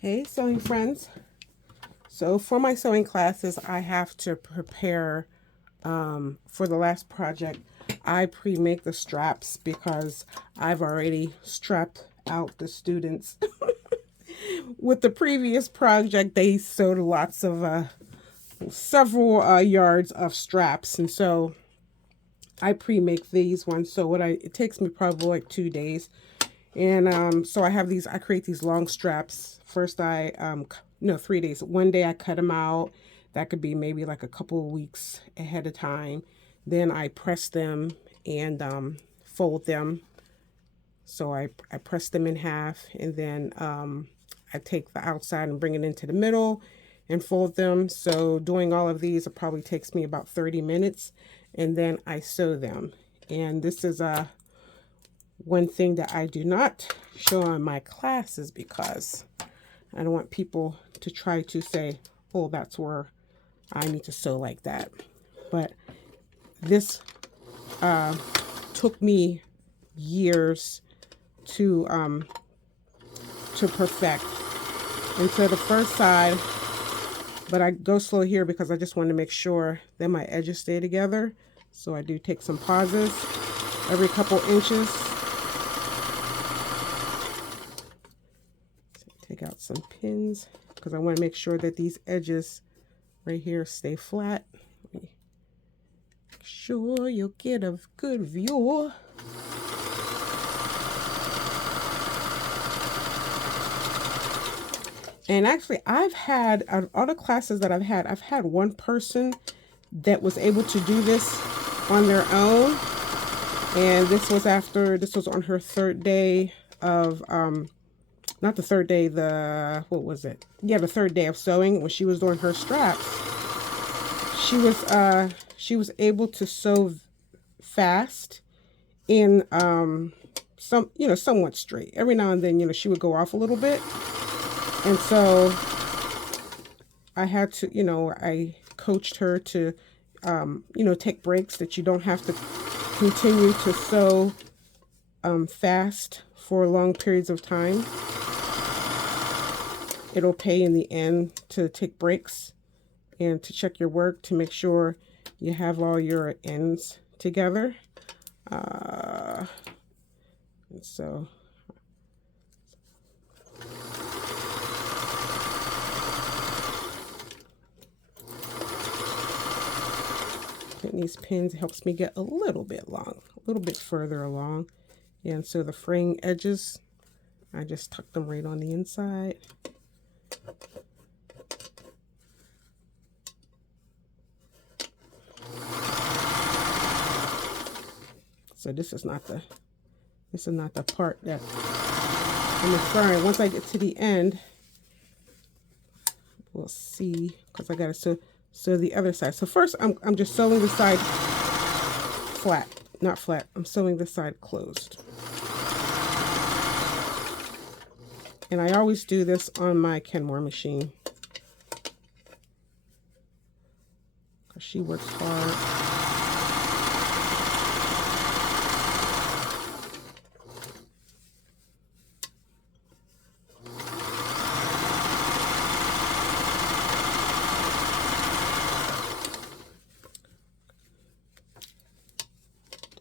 Hey sewing friends. So for my sewing classes, I have to prepare for the last project. I pre-make the straps because I've already strapped out the students. With the previous project, they sewed lots of several yards of straps, and so I pre-make these ones. So it takes me probably like 2 days. And so I create these long straps. First, no, 3 days. One day I cut them out. That could be maybe like a couple of weeks ahead of time. Then I press them and fold them. So I press them in half, and then I take the outside and bring it into the middle and fold them. So doing all of these, it probably takes me about 30 minutes. And then I sew them. And this is one thing that I do not show on my classes because I don't want people to try to say, oh, that's where I need to sew like that. But this took me years to perfect. And so the first side, but I go slow here because I just want to make sure that my edges stay together. So I do take some pauses every couple inches. Take out some pins because I want to make sure that these edges right here stay flat. Make sure you'll get a good view. And actually, out of all the classes that I've had one person that was able to do this on their own. And this was on her third day of, not the third day, what was it? Yeah, the third day of sewing when she was doing her straps. She was able to sew fast in, somewhat straight. Every now and then, she would go off a little bit. And so I had to, I coached her to, take breaks, that you don't have to continue to sew fast for long periods of time. It'll pay in the end to take breaks and to check your work to make sure you have all your ends together. And so putting these pins helps me get a little bit further along. And so the fraying edges, I just tuck them right on the inside. So this is not the part that I'm referring. Once I get to the end, we'll see, because I gotta sew the other side. So first I'm just sewing the side flat, not flat. I'm sewing the side closed. And I always do this on my Kenmore machine, because she works hard.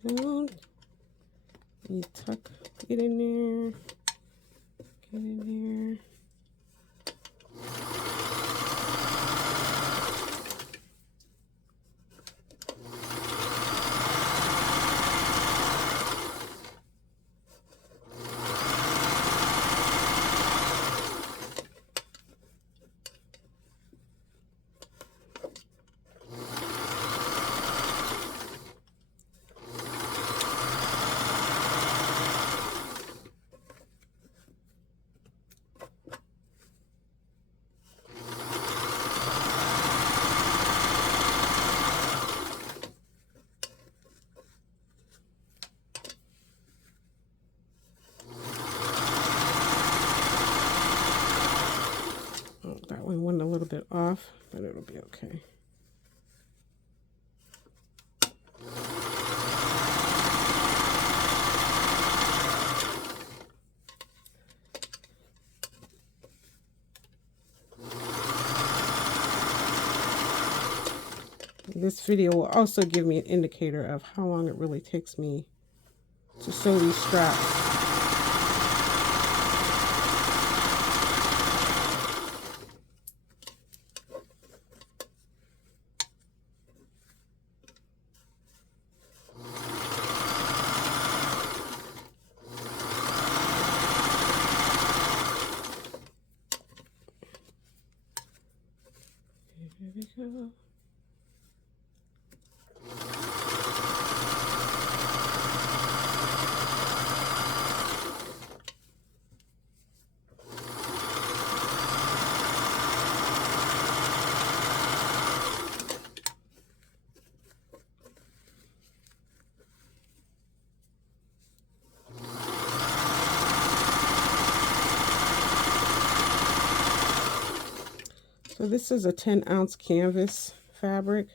Down. You tuck it in there. Get in there. That one went a little bit off, but it'll be okay. This video will also give me an indicator of how long it really takes me to sew these straps. Here we go. So this is a 10-ounce canvas fabric.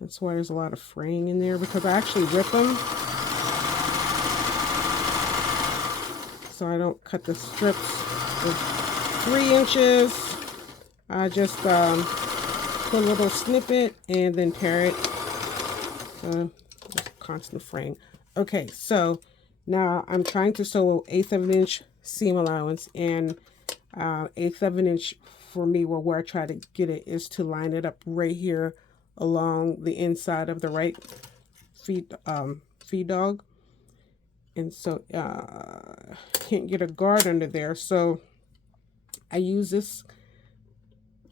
That's why there's a lot of fraying in there, because I actually rip them. So I don't cut the strips with 3 inches. I just put a little snippet and then tear it. Just constant fraying. Okay, so now I'm trying to sew 1/8 of an inch seam allowance, and 1/8 of an inch for me, well, where I try to get it is to line it up right here along the inside of the right feed dog. And so can't get a guard under there, so I use this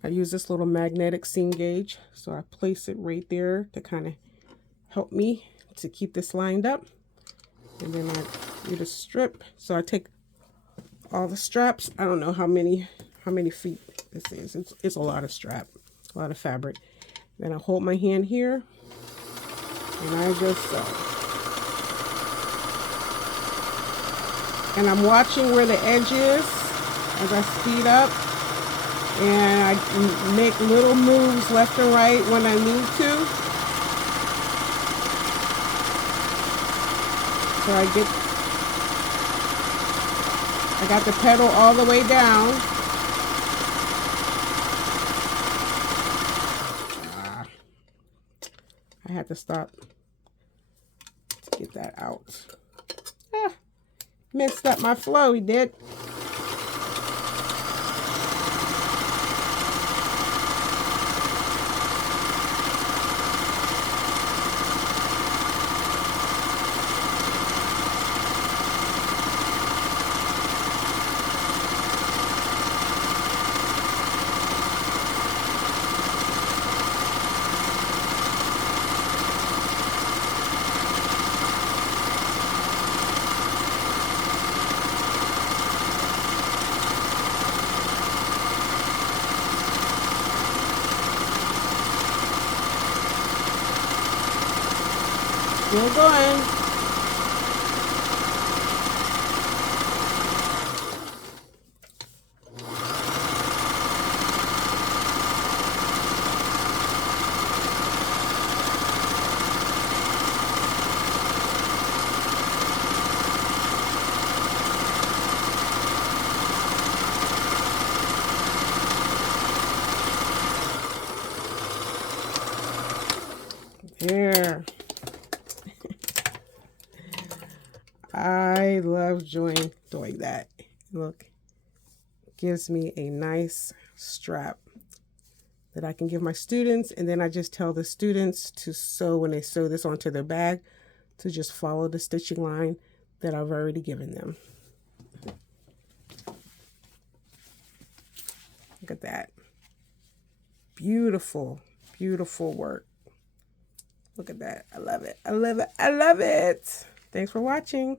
little magnetic seam gauge. So I place it right there to kind of help me to keep this lined up. And then I get a strip. So I take all the straps. I don't know how many feet this is. It's a lot of strap, a lot of fabric. Then I hold my hand here and I just sew. And I'm watching where the edge is as I speed up, and I make little moves left and right when I need to. So I got the pedal all the way down. I had to stop to get that out. Messed up my flow, he did. Still going. There. I love doing that. Look, gives me a nice strap that I can give my students, and then I just tell the students to sew, when they sew this onto their bag, to just follow the stitching line that I've already given them. Look at that. Beautiful, beautiful work. Look at that. I love it. I love it. I love it. Thanks for watching.